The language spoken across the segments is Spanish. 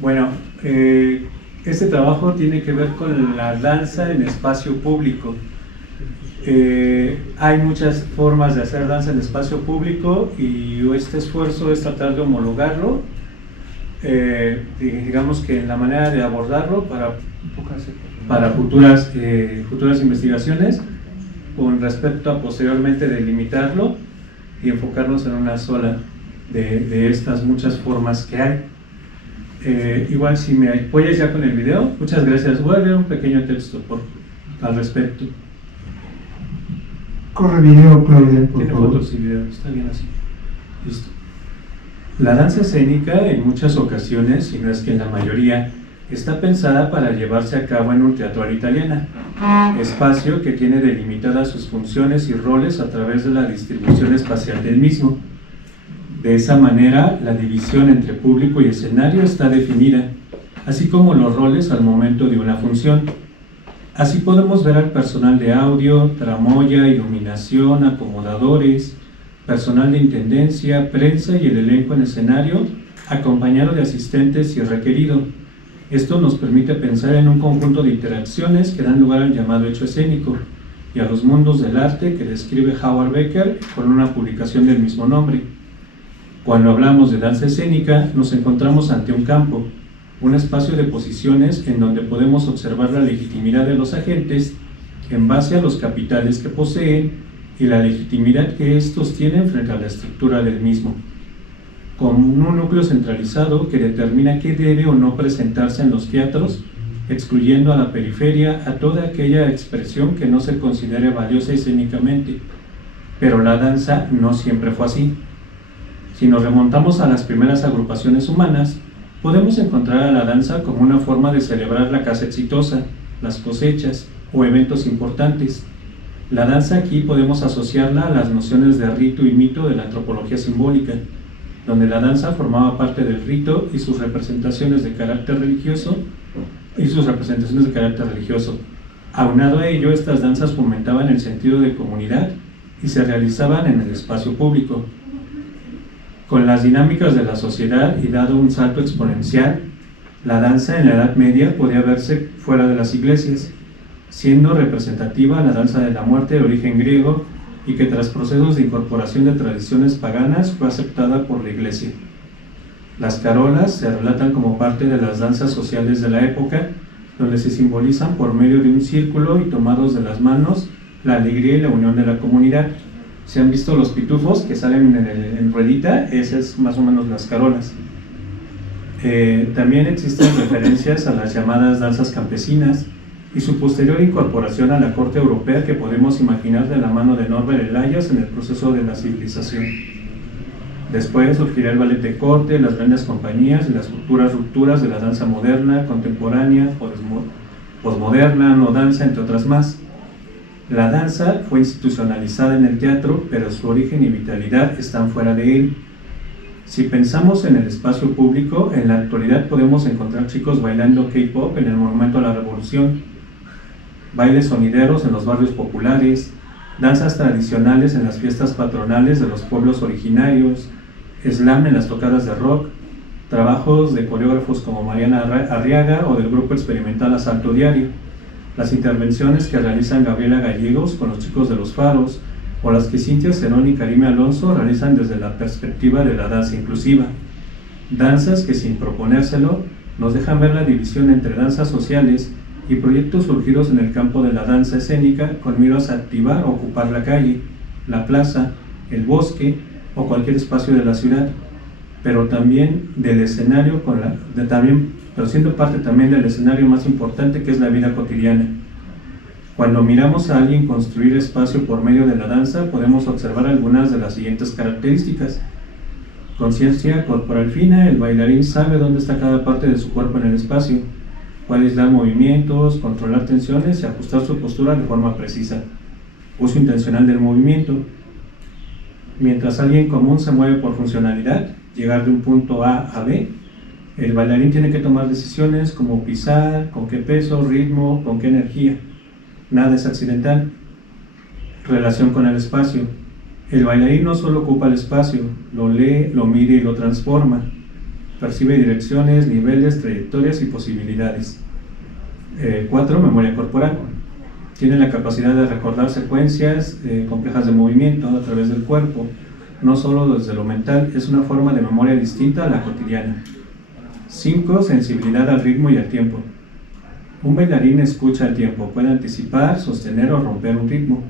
Bueno, este trabajo tiene que ver con la danza en espacio público. Hay muchas formas de hacer danza en espacio público y este esfuerzo es tratar de homologarlo, digamos que en la manera de abordarlo para futuras investigaciones, con respecto a posteriormente delimitarlo y enfocarnos en una sola de estas muchas formas que hay. Igual si me apoyas ya con el video, muchas gracias. Voy a leer un pequeño texto al respecto. Corre video, Claudia, por Tiene favor. fotos y videos, está bien así. Listo. La danza escénica en muchas ocasiones, si no es que en la mayoría, está pensada para llevarse a cabo en un teatro a la italiana, espacio que tiene delimitadas sus funciones y roles a través de la distribución espacial del mismo. De esa manera, la división entre público y escenario está definida, así como los roles al momento de una función. Así podemos ver al personal de audio, tramoya, iluminación, acomodadores, personal de intendencia, prensa y el elenco en escenario, acompañado de asistentes si requerido. Esto nos permite pensar en un conjunto de interacciones que dan lugar al llamado hecho escénico y a los mundos del arte que describe Howard Becker con una publicación del mismo nombre. Cuando hablamos de danza escénica, nos encontramos ante un campo, un espacio de posiciones en donde podemos observar la legitimidad de los agentes en base a los capitales que poseen y la legitimidad que estos tienen frente a la estructura del mismo, con un núcleo centralizado que determina qué debe o no presentarse en los teatros, excluyendo a la periferia a toda aquella expresión que no se considere valiosa escénicamente. Pero la danza no siempre fue así. Si nos remontamos a las primeras agrupaciones humanas, podemos encontrar a la danza como una forma de celebrar la casa exitosa, las cosechas o eventos importantes. La danza aquí podemos asociarla a las nociones de rito y mito de la antropología simbólica, donde la danza formaba parte del rito y sus representaciones de carácter religioso. Aunado a ello, estas danzas fomentaban el sentido de comunidad y se realizaban en el espacio público. Con las dinámicas de la sociedad y dado un salto exponencial, la danza en la Edad Media podía verse fuera de las iglesias, siendo representativa la danza de la muerte de origen griego y que tras procesos de incorporación de tradiciones paganas fue aceptada por la Iglesia. Las carolas se relatan como parte de las danzas sociales de la época, donde se simbolizan por medio de un círculo y tomados de las manos la alegría y la unión de la comunidad. Si han visto los pitufos que salen en ruedita, esas es más o menos las carolas. También existen referencias a las llamadas danzas campesinas y su posterior incorporación a la corte europea que podemos imaginar de la mano de Norbert Elias en el proceso de la civilización. Después surgirá el ballet de corte, las grandes compañías y las futuras rupturas de la danza moderna, contemporánea, posmoderna, no danza, entre otras más. La danza fue institucionalizada en el teatro, pero su origen y vitalidad están fuera de él. Si pensamos en el espacio público, en la actualidad podemos encontrar chicos bailando K-pop en el Monumento a la Revolución, bailes sonideros en los barrios populares, danzas tradicionales en las fiestas patronales de los pueblos originarios, slam en las tocadas de rock, trabajos de coreógrafos como Mariana Arriaga o del grupo experimental Asalto Diario, las intervenciones que realizan Gabriela Gallegos con los chicos de los Faros, o las que Cintia Cerón y Karime Alonso realizan desde la perspectiva de la danza inclusiva. Danzas que sin proponérselo nos dejan ver la división entre danzas sociales y proyectos surgidos en el campo de la danza escénica con miras a activar o ocupar la calle, la plaza, el bosque o cualquier espacio de la ciudad, pero también del escenario, pero siendo parte también del escenario más importante que es la vida cotidiana. Cuando miramos a alguien construir espacio por medio de la danza, podemos observar algunas de las siguientes características. Conciencia corporal fina, el bailarín sabe dónde está cada parte de su cuerpo en el espacio, puede aislar movimientos, controlar tensiones y ajustar su postura de forma precisa. Uso intencional del movimiento. Mientras alguien común se mueve por funcionalidad, llegar de un punto A a B, el bailarín tiene que tomar decisiones como pisar, con qué peso, ritmo, con qué energía. Nada es accidental. Relación con el espacio. El bailarín no solo ocupa el espacio, lo lee, lo mide y lo transforma. percibe direcciones, niveles, trayectorias y posibilidades. 4. Memoria corporal. Tiene la capacidad de recordar secuencias complejas de movimiento a través del cuerpo, no solo desde lo mental, es una forma de memoria distinta a la cotidiana. 5. Sensibilidad al ritmo y al tiempo. Un bailarín escucha el tiempo, puede anticipar, sostener o romper un ritmo.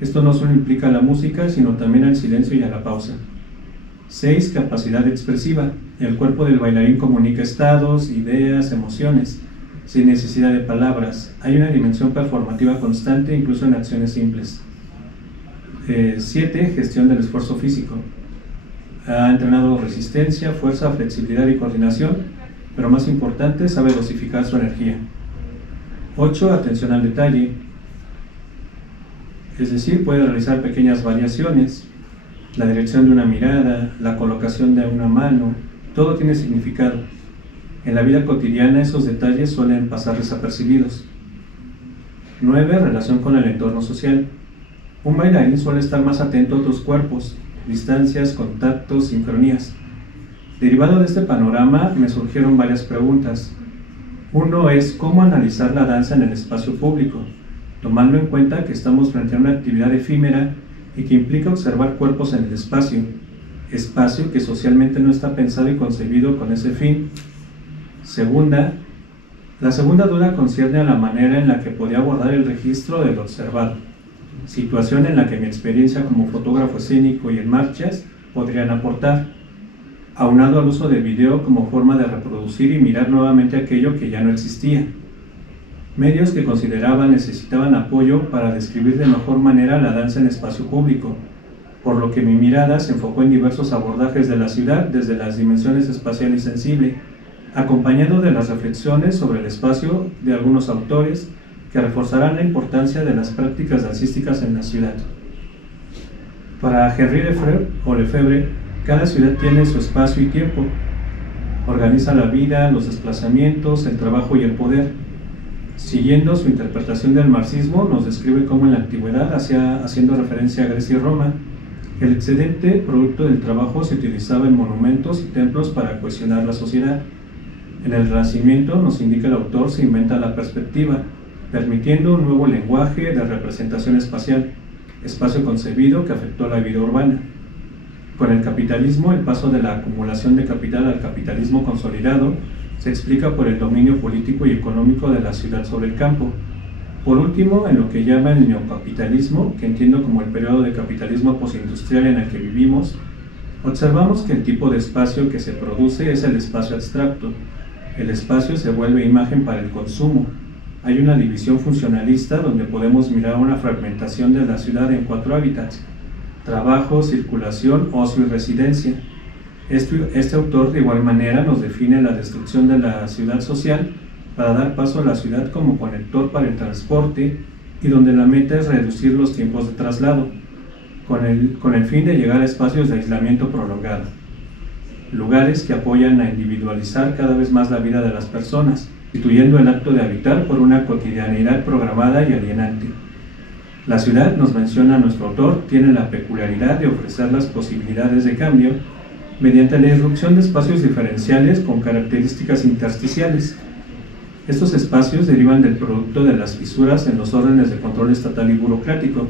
Esto no solo implica la música, sino también al silencio y a la pausa. 6. Capacidad expresiva. El cuerpo del bailarín comunica estados, ideas, emociones, sin necesidad de palabras. Hay una dimensión performativa constante, incluso en acciones simples. 7. Gestión del esfuerzo físico. Ha entrenado resistencia, fuerza, flexibilidad y coordinación, pero más importante, sabe dosificar su energía. 8. Atención al detalle. Es decir, puede realizar pequeñas variaciones, la dirección de una mirada, la colocación de una mano, todo tiene significado. En la vida cotidiana esos detalles suelen pasar desapercibidos. 9. Relación con el entorno social. Un bailarín suele estar más atento a otros cuerpos, distancias, contactos, sincronías. Derivado de este panorama me surgieron varias preguntas. Uno es cómo analizar la danza en el espacio público, tomando en cuenta que estamos frente a una actividad efímera y que implica observar cuerpos en el espacio que socialmente no está pensado y concebido con ese fin. La segunda duda concierne a la manera en la que podía abordar el registro del observado, situación en la que mi experiencia como fotógrafo escénico y en marchas podrían aportar, aunado al uso del video como forma de reproducir y mirar nuevamente aquello que ya no existía. Medios que consideraba necesitaban apoyo para describir de mejor manera la danza en espacio público, por lo que mi mirada se enfocó en diversos abordajes de la ciudad desde las dimensiones espacial y sensible, acompañado de las reflexiones sobre el espacio de algunos autores que reforzarán la importancia de las prácticas dancísticas en la ciudad. Para Henri Lefebvre, cada ciudad tiene su espacio y tiempo. Organiza la vida, los desplazamientos, el trabajo y el poder. Siguiendo su interpretación del marxismo, nos describe cómo en la antigüedad, haciendo referencia a Grecia y Roma, el excedente producto del trabajo se utilizaba en monumentos y templos para cohesionar la sociedad. En el Renacimiento, nos indica el autor, se inventa la perspectiva, permitiendo un nuevo lenguaje de representación espacial, espacio concebido que afectó la vida urbana. Con el capitalismo, el paso de la acumulación de capital al capitalismo consolidado se explica por el dominio político y económico de la ciudad sobre el campo. Por último, en lo que llama el neocapitalismo, que entiendo como el periodo de capitalismo postindustrial en el que vivimos, observamos que el tipo de espacio que se produce es el espacio abstracto. El espacio se vuelve imagen para el consumo. Hay una división funcionalista donde podemos mirar una fragmentación de la ciudad en 4 hábitats: trabajo, circulación, ocio y residencia. Este autor de igual manera nos define la destrucción de la ciudad social para dar paso a la ciudad como conector para el transporte y donde la meta es reducir los tiempos de traslado, con el fin de llegar a espacios de aislamiento prolongado. Lugares que apoyan a individualizar cada vez más la vida de las personas, sustituyendo el acto de habitar por una cotidianidad programada y alienante. La ciudad, nos menciona nuestro autor, tiene la peculiaridad de ofrecer las posibilidades de cambio mediante la irrupción de espacios diferenciales con características intersticiales. Estos espacios derivan del producto de las fisuras en los órdenes de control estatal y burocrático,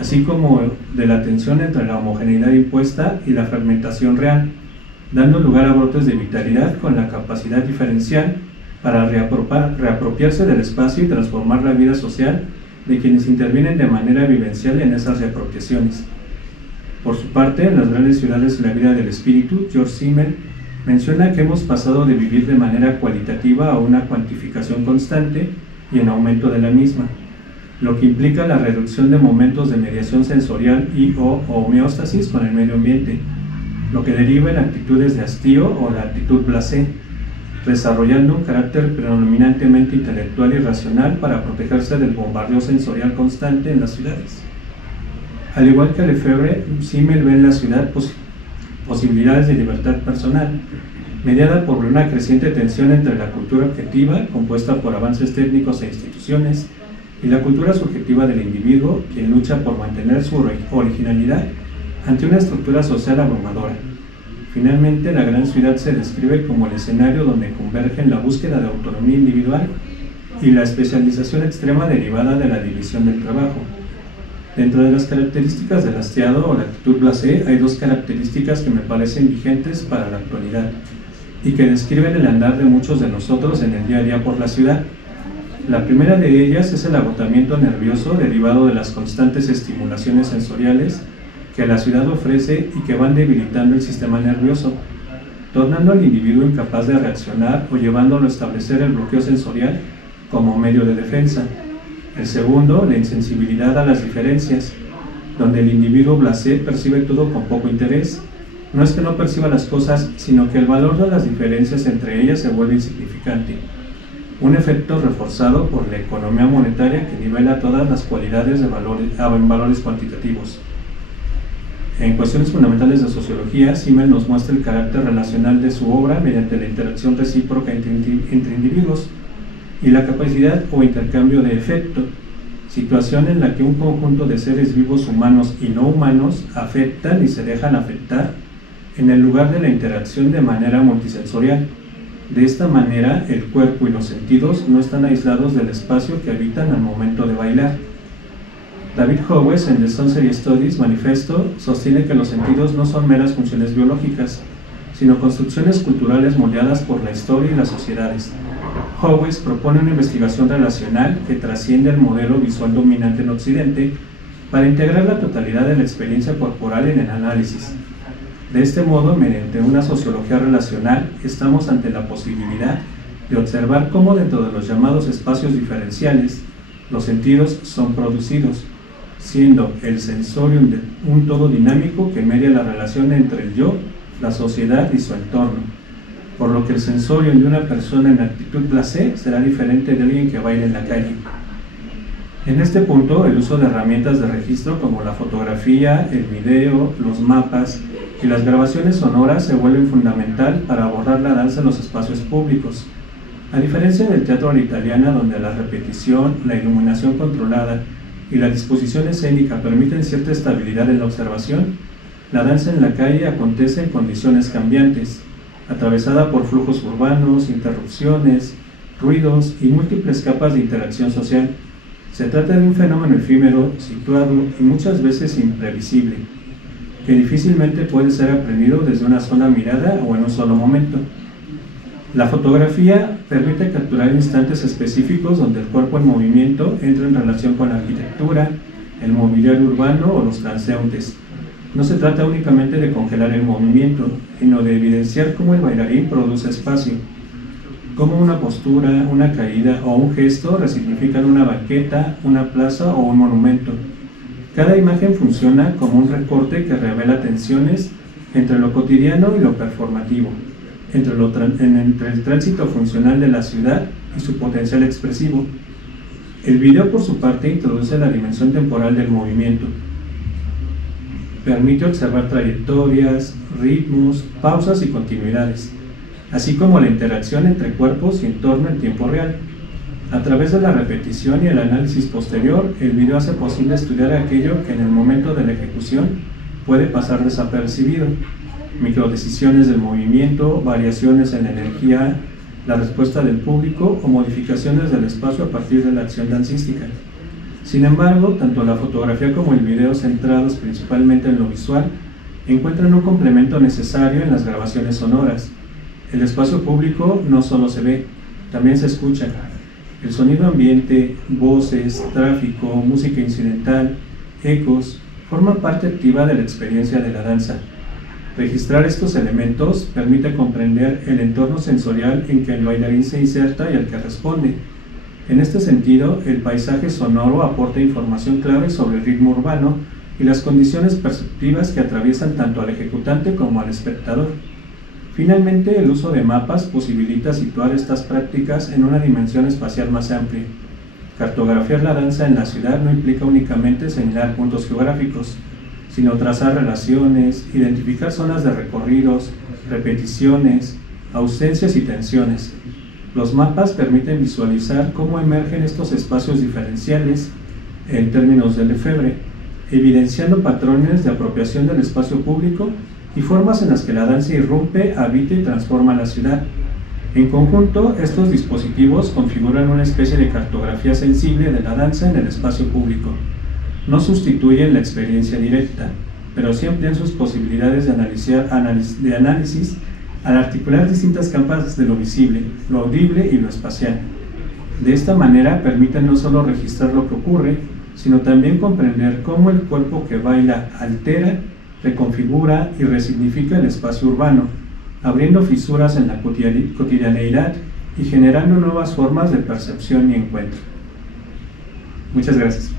así como de la tensión entre la homogeneidad impuesta y la fragmentación real, dando lugar a brotes de vitalidad con la capacidad diferencial para reapropiarse del espacio y transformar la vida social de quienes intervienen de manera vivencial en esas reapropiaciones. Por su parte, en las grandes ciudades de la vida del espíritu, George Simmel menciona que hemos pasado de vivir de manera cualitativa a una cuantificación constante y en aumento de la misma, lo que implica la reducción de momentos de mediación sensorial y/o homeostasis con el medio ambiente, lo que deriva en actitudes de hastío o la actitud blasé, desarrollando un carácter predominantemente intelectual y racional para protegerse del bombardeo sensorial constante en las ciudades. Al igual que Lefebvre, Simmel ve en la ciudad posibilidades de libertad personal, mediada por una creciente tensión entre la cultura objetiva, compuesta por avances técnicos e instituciones, y la cultura subjetiva del individuo, quien lucha por mantener su originalidad ante una estructura social abrumadora. Finalmente, la gran ciudad se describe como el escenario donde convergen la búsqueda de autonomía individual y la especialización extrema derivada de la división del trabajo. Dentro de las características del hastiado o la actitud blasé hay dos características que me parecen vigentes para la actualidad y que describen el andar de muchos de nosotros en el día a día por la ciudad. La primera de ellas es el agotamiento nervioso derivado de las constantes estimulaciones sensoriales que la ciudad ofrece y que van debilitando el sistema nervioso, tornando al individuo incapaz de reaccionar o llevándolo a establecer el bloqueo sensorial como medio de defensa. El segundo, la insensibilidad a las diferencias, donde el individuo blasé percibe todo con poco interés. No es que no perciba las cosas, sino que el valor de las diferencias entre ellas se vuelve insignificante. Un efecto reforzado por la economía monetaria que nivela todas las cualidades en valores cuantitativos. En cuestiones fundamentales de sociología, Simmel nos muestra el carácter relacional de su obra mediante la interacción recíproca entre individuos y la capacidad o intercambio de efecto, situación en la que un conjunto de seres vivos humanos y no humanos afectan y se dejan afectar en el lugar de la interacción de manera multisensorial. De esta manera, el cuerpo y los sentidos no están aislados del espacio que habitan al momento de bailar. David Howes, en The Sensory Studies Manifesto, sostiene que los sentidos no son meras funciones biológicas, sino construcciones culturales moldeadas por la historia y las sociedades. Howes propone una investigación relacional que trasciende el modelo visual dominante en Occidente para integrar la totalidad de la experiencia corporal en el análisis. De este modo, mediante una sociología relacional, estamos ante la posibilidad de observar cómo dentro de los llamados espacios diferenciales, los sentidos son producidos, siendo el sensorium un todo dinámico que media la relación entre el yo, la sociedad y su entorno, por lo que el sensorium de una persona en actitud blasé será diferente de alguien que baile en la calle. En este punto, el uso de herramientas de registro como la fotografía, el video, los mapas y las grabaciones sonoras se vuelven fundamental para abordar la danza en los espacios públicos. A diferencia del teatro a la italiana, donde la repetición, la iluminación controlada y la disposición escénica permiten cierta estabilidad en la observación, la danza en la calle acontece en condiciones cambiantes, atravesada por flujos urbanos, interrupciones, ruidos y múltiples capas de interacción social. Se trata de un fenómeno efímero, situado y muchas veces imprevisible, que difícilmente puede ser aprendido desde una sola mirada o en un solo momento. La fotografía permite capturar instantes específicos donde el cuerpo en movimiento entra en relación con la arquitectura, el mobiliario urbano o los transeúntes. No se trata únicamente de congelar el movimiento, sino de evidenciar cómo el bailarín produce espacio, cómo una postura, una caída o un gesto resignifican una banqueta, una plaza o un monumento. Cada imagen funciona como un recorte que revela tensiones entre lo cotidiano y lo performativo, entre el tránsito funcional de la ciudad y su potencial expresivo. El video, por su parte, introduce la dimensión temporal del movimiento. Permite observar trayectorias, ritmos, pausas y continuidades, así como la interacción entre cuerpos y entorno en tiempo real. A través de la repetición y el análisis posterior, el video hace posible estudiar aquello que en el momento de la ejecución puede pasar desapercibido: microdecisiones del movimiento, variaciones en la energía, la respuesta del público o modificaciones del espacio a partir de la acción dancística. Sin embargo, tanto la fotografía como el video, centrados principalmente en lo visual, encuentran un complemento necesario en las grabaciones sonoras. El espacio público no solo se ve, también se escucha. El sonido ambiente, voces, tráfico, música incidental, ecos, forman parte activa de la experiencia de la danza. Registrar estos elementos permite comprender el entorno sensorial en que el bailarín se inserta y al que responde. En este sentido, el paisaje sonoro aporta información clave sobre el ritmo urbano y las condiciones perceptivas que atraviesan tanto al ejecutante como al espectador. Finalmente, el uso de mapas posibilita situar estas prácticas en una dimensión espacial más amplia. Cartografiar la danza en la ciudad no implica únicamente señalar puntos geográficos, sino trazar relaciones, identificar zonas de recorridos, repeticiones, ausencias y tensiones. Los mapas permiten visualizar cómo emergen estos espacios diferenciales en términos de Lefebvre, evidenciando patrones de apropiación del espacio público y formas en las que la danza irrumpe, habita y transforma la ciudad. En conjunto, estos dispositivos configuran una especie de cartografía sensible de la danza en el espacio público. No sustituyen la experiencia directa, pero sí amplían sus posibilidades de análisis al articular distintas capas de lo visible, lo audible y lo espacial. De esta manera permiten no solo registrar lo que ocurre, sino también comprender cómo el cuerpo que baila altera, reconfigura y resignifica el espacio urbano, abriendo fisuras en la cotidianeidad y generando nuevas formas de percepción y encuentro. Muchas gracias.